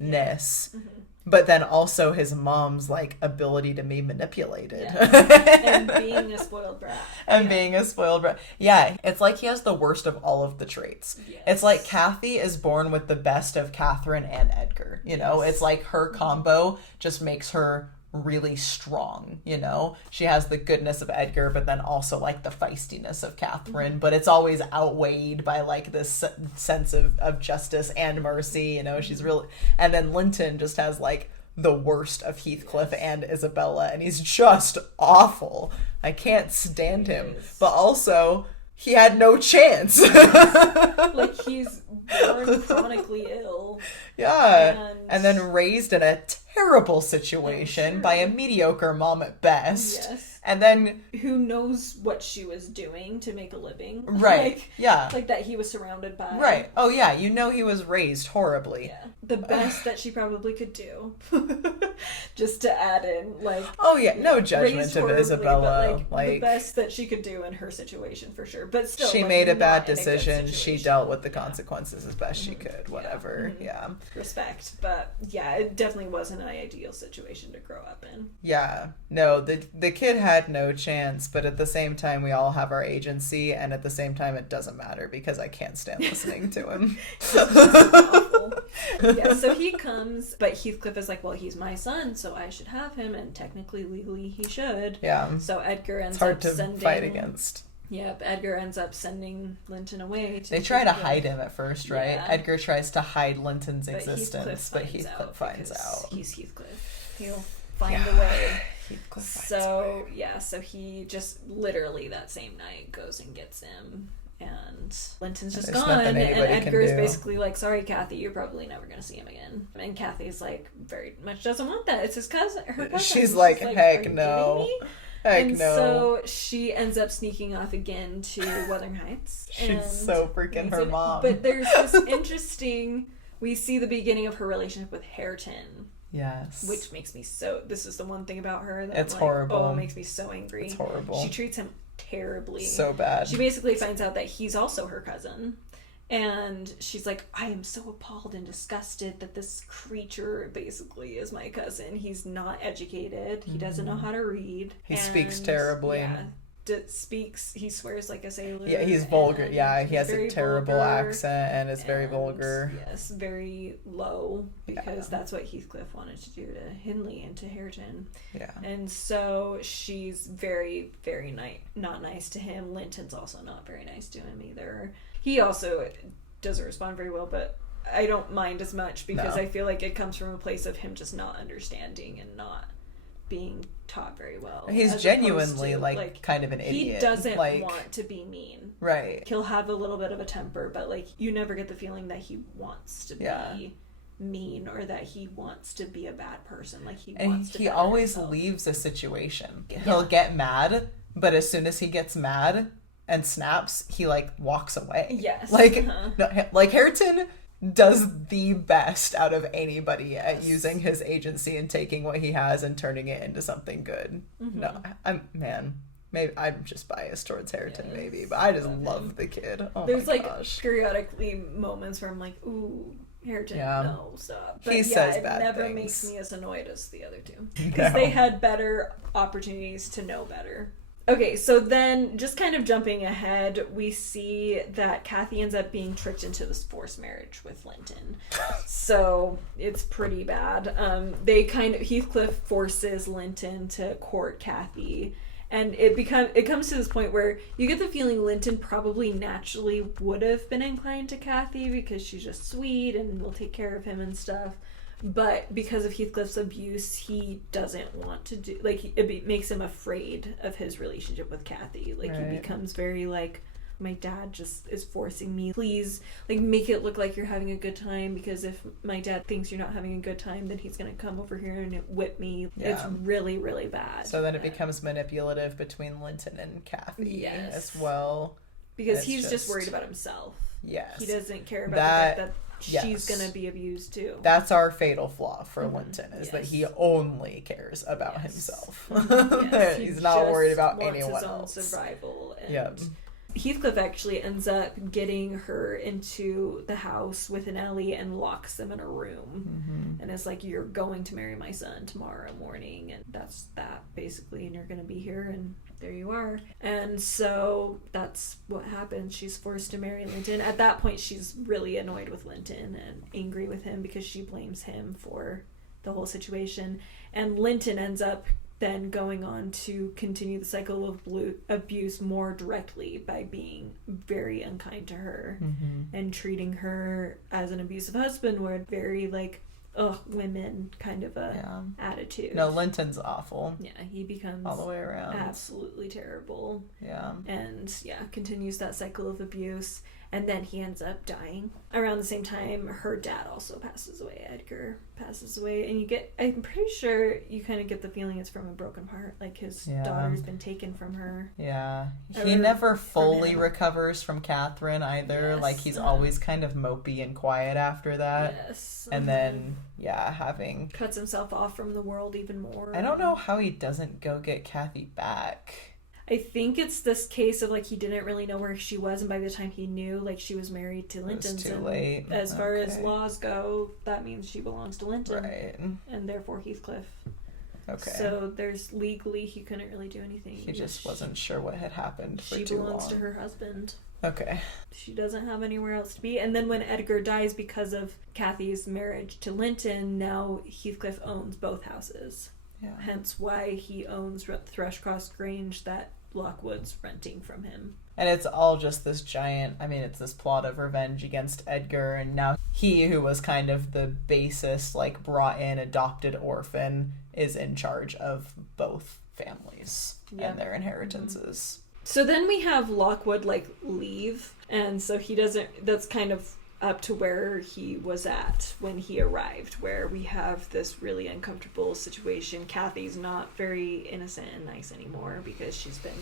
Mm-hmm. But then also his mom's like ability to be manipulated. Yeah. And being a spoiled brat. Being a spoiled brat. Yeah. It's like he has the worst of all of the traits. Yes. It's like Kathy is born with the best of Catherine and Edgar. You know, it's like her combo just makes her really strong, you know? She has the goodness of Edgar, but then also like the feistiness of Catherine, but it's always outweighed by like this sense of justice and mercy, you know? She's really, and then Linton just has like the worst of Heathcliff and Isabella, and he's just awful. I can't stand him. But also, he had no chance. Like, he's born chronically ill. Yeah. And then raised in a terrible situation by a mediocre mom at best. Yes. And then... who knows what she was doing to make a living. Right. Yeah. Like, that he was surrounded by. Right. Oh, yeah. You know he was raised horribly. Yeah. The best that she probably could do. Just to add in, like... oh, yeah. No judgment of Isabella. But, like, the best that she could do in her situation, for sure. But still, she made a bad decision. She dealt with the consequences as best she could. Whatever. Yeah. Respect. But, yeah, it definitely wasn't an ideal situation to grow up in. Yeah. No, the kid had no chance, but at the same time we all have our agency, and at the same time it doesn't matter because I can't stand listening to him. Awful. Yeah, so he comes, but Heathcliff is like, well, he's my son, so I should have him, and technically, legally, he should. Yeah. So Edgar ends up sending... it's hard to fight against. Yep, Edgar ends up sending Linton away. They try to hide him at first, right? Yeah. Edgar tries to hide Linton's existence, but Heathcliff finds out. He's Heathcliff. He'll find a way. So he just literally that same night goes and gets him, and Linton's just gone, and Edgar's basically like, sorry Kathy, you're probably never gonna see him again. And Kathy's like, very much doesn't want that. It's his cousin, her cousin. She's like, heck no. And so she ends up sneaking off again to Wuthering Heights. She's so freaking her mom. But there's this interesting, we see the beginning of her relationship with Hareton. Yes. Which makes me so... this is the one thing about her that... it's horrible. Oh, it makes me so angry. It's horrible. She treats him terribly. So bad. She basically finds out that he's also her cousin. And she's like, I am so appalled and disgusted that this creature basically is my cousin. He's not educated. He doesn't know how to read. He speaks terribly. Yeah. He swears like a sailor. Yeah, he's vulgar. Yeah, he has a terrible accent and is very vulgar. Yes, very low, because that's what Heathcliff wanted to do to Hindley and to Hareton. Yeah. And so she's very, very not nice to him. Linton's also not very nice to him either. He also doesn't respond very well, but I don't mind as much because I feel like it comes from a place of him just not understanding and not being taught very well. He's genuinely like kind of an idiot. He doesn't want to be mean. Right. He'll have a little bit of a temper, but like you never get the feeling that he wants to be mean or that he wants to be a bad person. Like he always leaves a situation. He'll get mad, but as soon as he gets mad and snaps, he like walks away. Yes. Like like Hareton does the best out of anybody at using his agency and taking what he has and turning it into something good. No, maybe I'm just biased towards Hareton, maybe, but I just love the kid. Oh, there's my gosh. Periodically moments where I'm like, ooh, Hareton, no, stop. But he says bad things. It never makes me as annoyed as the other two because they had better opportunities to know better. Okay, so then just kind of jumping ahead, we see that Kathy ends up being tricked into this forced marriage with Linton. So it's pretty bad. Heathcliff forces Linton to court Kathy, and it comes to this point where you get the feeling Linton probably naturally would have been inclined to Kathy because she's just sweet and will take care of him and stuff. But because of Heathcliff's abuse, he doesn't want to do... like, it makes him afraid of his relationship with Kathy. Like, he becomes very, like, my dad just is forcing me. Please, like, make it look like you're having a good time, because if my dad thinks you're not having a good time, then he's gonna come over here and whip me. Yeah. It's really, really bad. So then it becomes manipulative between Linton and Kathy as well. Because he's just worried about himself. Yes. He doesn't care about the fact that she's going to be abused too. That's our fatal flaw for Linton, is that he only cares about himself. Yes. He's not worried about anyone else. His own survival. And Heathcliff actually ends up getting her into the house with an Ellie and locks them in a room. And is like, you're going to marry my son tomorrow morning, and that's that basically, and you're going to be here, and there you are. And so that's what happens. She's forced to marry Linton. At that point, she's really annoyed with Linton and angry with him because she blames him for the whole situation. And Linton ends up then going on to continue the cycle of abuse more directly by being very unkind to her and treating her as an abusive husband, where very like, women kind of a attitude. No, Linton's awful. Yeah, he becomes all the way around absolutely terrible. Yeah. And continues that cycle of abuse, and then he ends up dying. Around the same time, her dad also passes away. Edgar passes away, and I'm pretty sure you kind of get the feeling it's from a broken heart, like his daughter's been taken from her. Yeah. He never fully recovers from Catherine either. Yes. Like, he's always kind of mopey and quiet after that. Yes. And then, having... cuts himself off from the world even more. I don't know how he doesn't go get Kathy back. I think it's this case of, like, he didn't really know where she was, and by the time he knew, like, she was married to Linton. It was too late. As far as laws go, that means she belongs to Linton. Right. And therefore Heathcliff. Okay. So legally, he couldn't really do anything. He just wasn't sure what had happened for too long. She belongs to her husband. Okay. She doesn't have anywhere else to be. And then when Edgar dies because of Kathy's marriage to Linton, now Heathcliff owns both houses. Yeah. Hence why he owns Thrushcross Grange that Lockwood's renting from him. And it's all just this giant, it's this plot of revenge against Edgar, and now he, who was kind of the basis, like, brought in adopted orphan, is in charge of both families and their inheritances. So then we have Lockwood, like, leave, and so that's kind of up to where he was at when he arrived, where we have this really uncomfortable situation. Kathy's not very innocent and nice anymore because she's been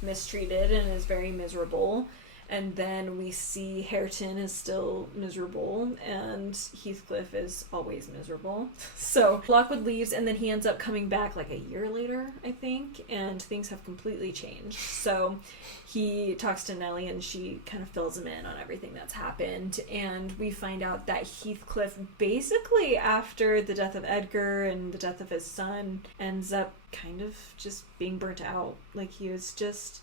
mistreated and is very miserable. And then we see Hareton is still miserable, and Heathcliff is always miserable. So Lockwood leaves, and then he ends up coming back like a year later, I think, and things have completely changed. So he talks to Nellie, and she kind of fills him in on everything that's happened. And we find out that Heathcliff, basically after the death of Edgar and the death of his son, ends up kind of just being burnt out. Like, he was just...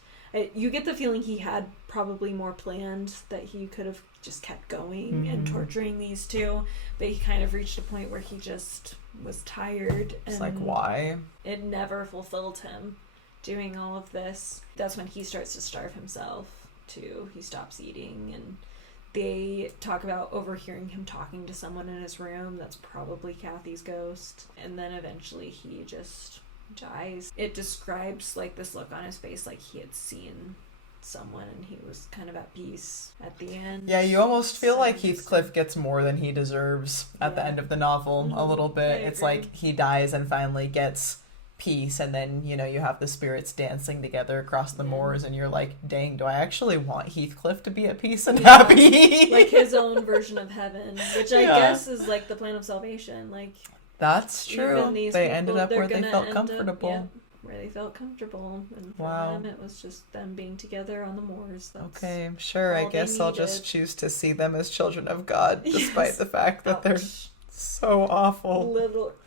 You get the feeling he had probably more planned, that he could have just kept going and torturing these two, but he kind of reached a point where he just was tired. It's like, why? It never fulfilled him doing all of this. That's when he starts to starve himself too. He stops eating, and they talk about overhearing him talking to someone in his room. That's probably Kathy's ghost. And then eventually he just dies. It describes, like, this look on his face, like he had seen someone and he was kind of at peace at the end. Yeah, you almost feel like Heathcliff gets more than he deserves at the end of the novel, a little bit. It's like he dies and finally gets peace, and then, you have the spirits dancing together across the moors, and you're like, dang, do I actually want Heathcliff to be at peace and happy? Like his own version of heaven, which I guess is like the plan of salvation. Like, that's true. They ended up where they felt comfortable. Where they felt comfortable. And for them, it was just them being together on the moors. That's okay, sure. I guess I'll just choose to see them as children of God, despite the fact that they're so awful.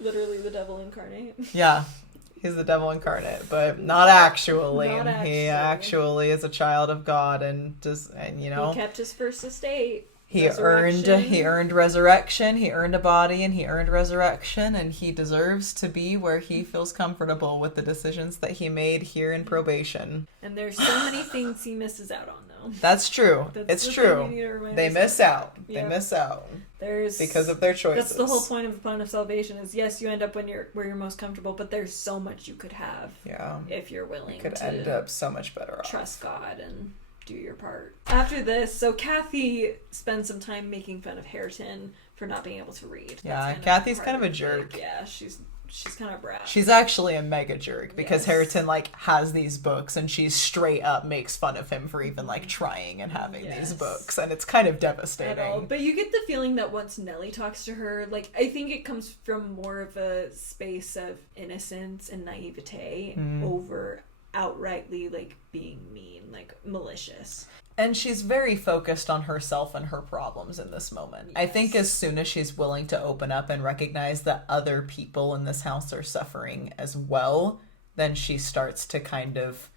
Literally the devil incarnate. Yeah. He's the devil incarnate, but not actually. He actually is a child of God, and he kept his first estate. He earned resurrection, he earned a body, and he earned resurrection, and he deserves to be where he feels comfortable with the decisions that he made here in probation. And there's so many things he misses out on, though. That's true. It's true. They miss out. They miss out. Because of their choices. That's the whole point of the plan of salvation, is yes, you end up where you're most comfortable, but there's so much you could have if you're willing to end up so much better off. Trust God and do your part. After this, so Kathy spends some time making fun of Hareton for not being able to read. Yeah, Kathy's kind of a jerk. Yeah, she's kind of a brat. She's actually a mega jerk because Yes. Hareton, like, has these books and she straight up makes fun of him for even, like, trying and having these books. And it's kind of devastating. But you get the feeling that once Nellie talks to her, like, I think it comes from more of a space of innocence and naivete over outrightly, like, being mean, like, malicious. And she's very focused on herself and her problems in this moment. Yes. I think as soon as she's willing to open up and recognize that other people in this house are suffering as well, then she starts to kind of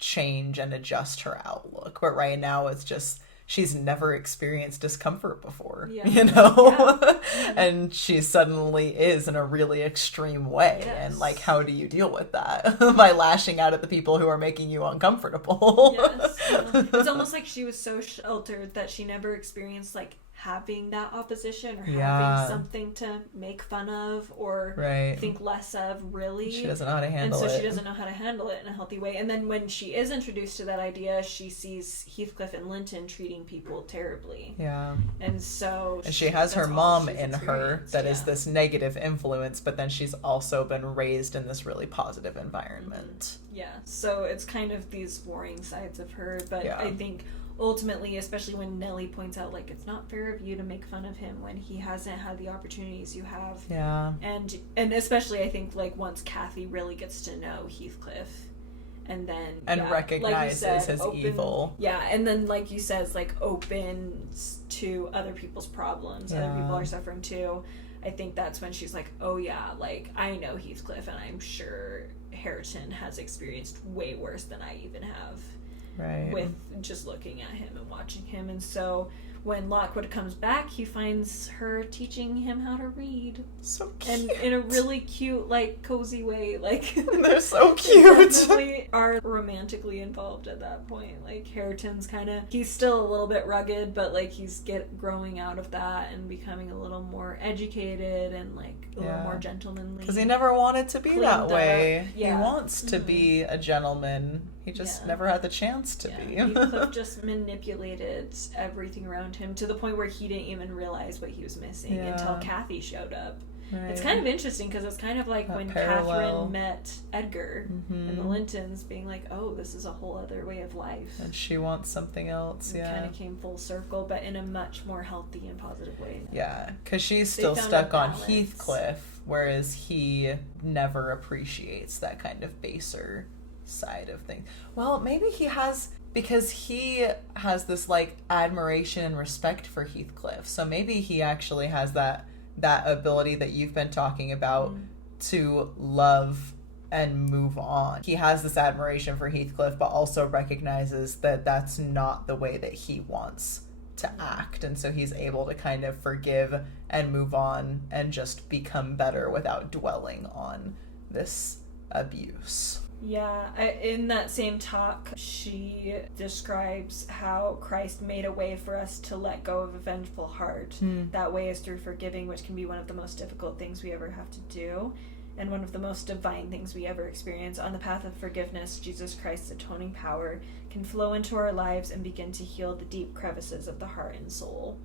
change and adjust her outlook. But right now it's just, she's never experienced discomfort before, you know? Yeah. And she suddenly is in a really extreme way. Yes. And, like, how do you deal with that? By lashing out at the people who are making you uncomfortable. Yes. It's almost like she was so sheltered that she never experienced, like, having that opposition or having something to make fun of or think less of, really. She doesn't know how to handle it. And so she doesn't know how to handle it in a healthy way. And then when she is introduced to that idea, she sees Heathcliff and Linton treating people terribly. Yeah. And so... And she has her mom in her that is this negative influence, but then she's also been raised in this really positive environment. Yeah. So it's kind of these warring sides of her, but I think... ultimately, especially when Nellie points out, like, it's not fair of you to make fun of him when he hasn't had the opportunities you have. Yeah. And especially, I think, like, once Kathy really gets to know Heathcliff and then... And recognizes like said, his evil. Yeah, and then, like you said, like, opens to other people's problems. Yeah. Other people are suffering, too. I think that's when she's like, oh, yeah, like, I know Heathcliff, and I'm sure Hareton has experienced way worse than I even have. Right. With just looking at him and watching him. And so when Lockwood comes back, he finds her teaching him how to read. So cute. And in a really cute, like, cozy way. Like, they're so cute. They definitely are romantically involved at that point. Like, Hareton's kind of, he's still a little bit rugged, but, like, he's growing out of that and becoming a little more educated and, like, a little more gentlemanly. Because he never wanted to be that way. Yeah. He wants to be a gentleman. He just never had the chance to be. Heathcliff just manipulated everything around him to the point where he didn't even realize what he was missing until Kathy showed up. Right. It's kind of interesting because it's kind of like that when Catherine met Edgar and the Lintons, being like, oh, this is a whole other way of life. And she wants something else, It kind of came full circle, but in a much more healthy and positive way. Yeah, because she's still stuck on Heathcliff, whereas he never appreciates that kind of baser side of things. Well, maybe he has, because he has this, like, admiration and respect for Heathcliff, so maybe he actually has that ability that you've been talking about to love and move on. He has this admiration for Heathcliff, but also recognizes that that's not the way that he wants to act, and so he's able to kind of forgive and move on and just become better without dwelling on this abuse. Yeah, in that same talk, she describes how Christ made a way for us to let go of a vengeful heart. That way is through forgiving, which can be one of the most difficult things we ever have to do, and one of the most divine things we ever experience. On the path of forgiveness, Jesus Christ's atoning power can flow into our lives and begin to heal the deep crevices of the heart and soul.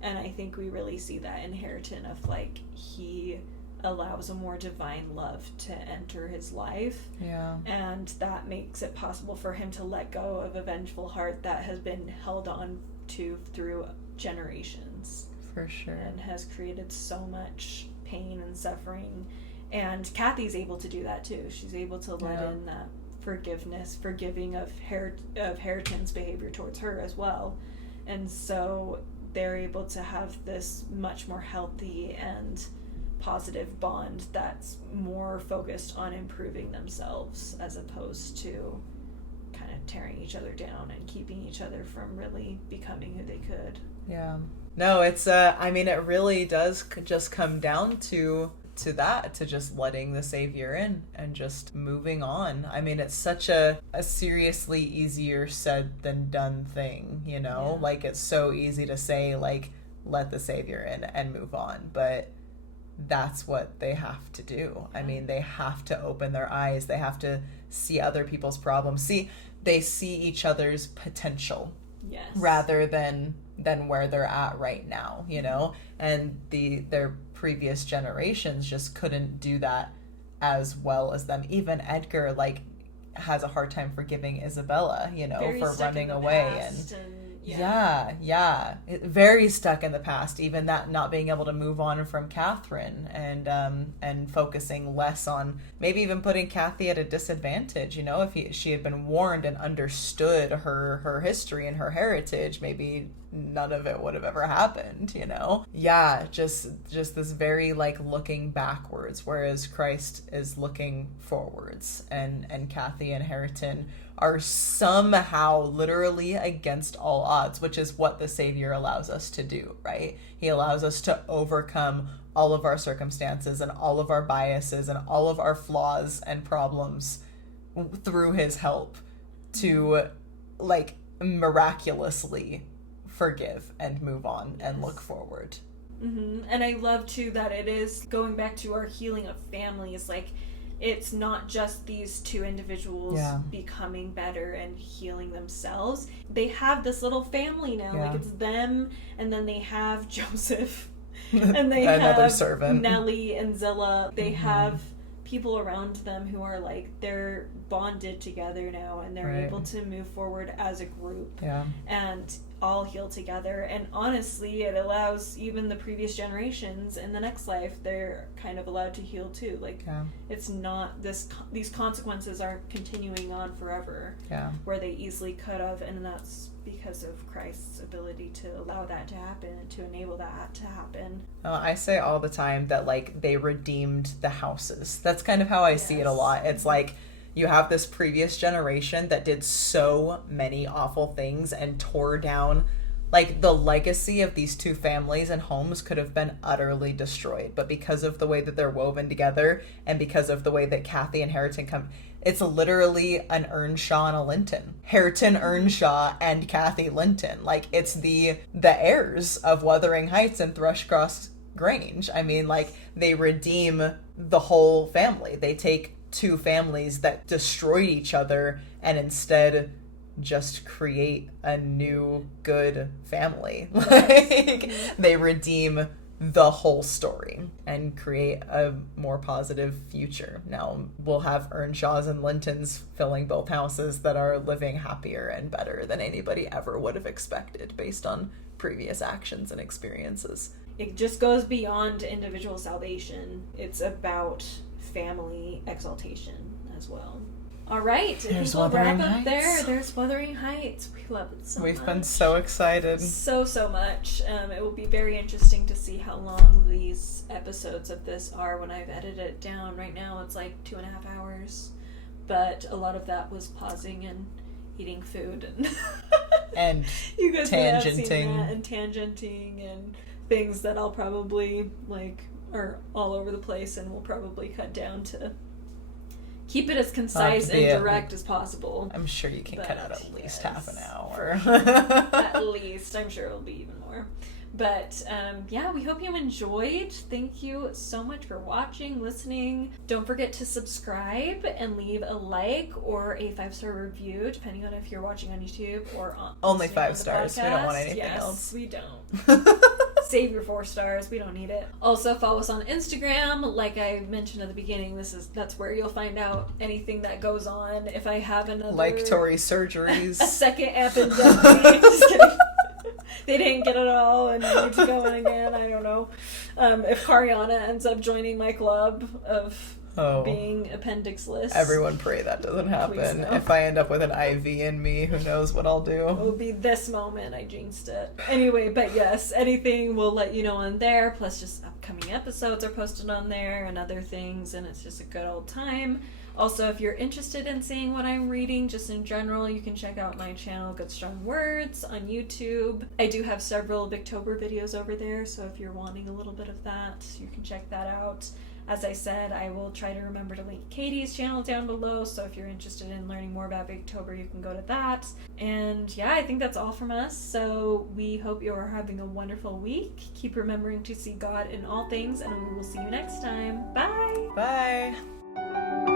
And I think we really see that in Hareton of, like, he allows a more divine love to enter his life. Yeah. And that makes it possible for him to let go of a vengeful heart that has been held on to through generations. For sure. And has created so much pain and suffering. And Kathy's able to do that too. She's able to let in that forgiveness, forgiving of Hareton's behavior towards her as well. And so they're able to have this much more healthy and positive bond that's more focused on improving themselves as opposed to kind of tearing each other down and keeping each other from really becoming who they could. Yeah. No, it's I mean, it really does just come down to that, to just letting the Savior in and just moving on. I mean, it's such a seriously easier said than done thing, you know? Yeah. Like, it's so easy to say, like, let the Savior in and move on, but that's what they have to do. I mean, they have to open their eyes. They have to see other people's problems. They see each other's potential. Yes. Rather than where they're at right now, you know? And their previous generations just couldn't do that as well as them. Even Edgar, like, has a hard time forgiving Isabella, you know, Very for stuck running in the away. past and Very stuck in the past. Even that, not being able to move on from Catherine and focusing less on maybe even putting Kathy at a disadvantage. You know, if she had been warned and understood her history and her heritage, maybe none of it would have ever happened. You know, just this very like looking backwards, whereas Christ is looking forwards, and Kathy and Hareton are somehow literally against all odds, which is what the Savior allows us to do, right? He allows us to overcome all of our circumstances and all of our biases and all of our flaws and problems through his help to, like, miraculously forgive and move on and look forward. Mm-hmm. And I love, too, that it is going back to our healing of families, like, it's not just these two individuals becoming better and healing themselves. They have this little family now. Like, it's them, and then they have Joseph, and they another have servant, Nellie and Zilla. They have people around them who are like, they're bonded together now, and they're able to move forward as a group and all heal together. And honestly, it allows even the previous generations in the next life, they're kind of allowed to heal too. Like, it's not these consequences aren't continuing on forever where they easily could have, and that's because of Christ's ability to allow that to happen and to enable that to happen. I say all the time that, like, they redeemed the houses. That's kind of how I see it a lot. It's like, you have this previous generation that did so many awful things and tore down, like, the legacy of these two families and homes could have been utterly destroyed. But because of the way that they're woven together, and because of the way that Kathy and Hareton come, it's literally an Earnshaw and a Linton. Hareton Earnshaw and Kathy Linton. Like, it's the heirs of Wuthering Heights and Thrushcross Grange. I mean, like, they redeem the whole family. They take two families that destroyed each other and instead just create a new good family. Like, they redeem the whole story and create a more positive future. Now we'll have Earnshaws and Lintons filling both houses that are living happier and better than anybody ever would have expected based on previous actions and experiences. It just goes beyond individual salvation. It's about family exaltation as well. All right, I think we'll wrap up there. There's Wuthering Heights. We love it so much. We've been so excited. So much. It will be very interesting to see how long these episodes of this are when I've edited it down. Right now it's like 2.5 hours. But a lot of that was pausing and eating food and you guys tangenting. And tangenting and things that I'll probably, like, are all over the place and will probably cut down to keep it as concise and direct as possible. I'm sure you can cut out at least half an hour. At least. I'm sure it'll be even more. But, we hope you enjoyed. Thank you so much for watching, listening. Don't forget to subscribe and leave a like or a 5-star review, depending on if you're watching on YouTube or on only 5 stars. We don't want anything else. We don't. Save your 4 stars. We don't need it. Also, follow us on Instagram. Like I mentioned at the beginning, that's where you'll find out anything that goes on. If I have another, like Tori surgeries, a second appendectomy. Just kidding. They didn't get it all and need to go in again. I don't know. If Kariana ends up joining my club of being appendixless. Everyone pray that doesn't happen. No. If I end up with an IV in me, who knows what I'll do. It will be this moment. I jinxed it. Anyway, but yes, anything we'll let you know on there. Plus just upcoming episodes are posted on there and other things. And it's just a good old time. Also, if you're interested in seeing what I'm reading, just in general, you can check out my channel, Good Strong Words, on YouTube. I do have several Victober videos over there, so if you're wanting a little bit of that, you can check that out. As I said, I will try to remember to link Katie's channel down below, so if you're interested in learning more about Victober, you can go to that. And yeah, I think that's all from us, so we hope you are having a wonderful week. Keep remembering to see God in all things, and we will see you next time. Bye! Bye!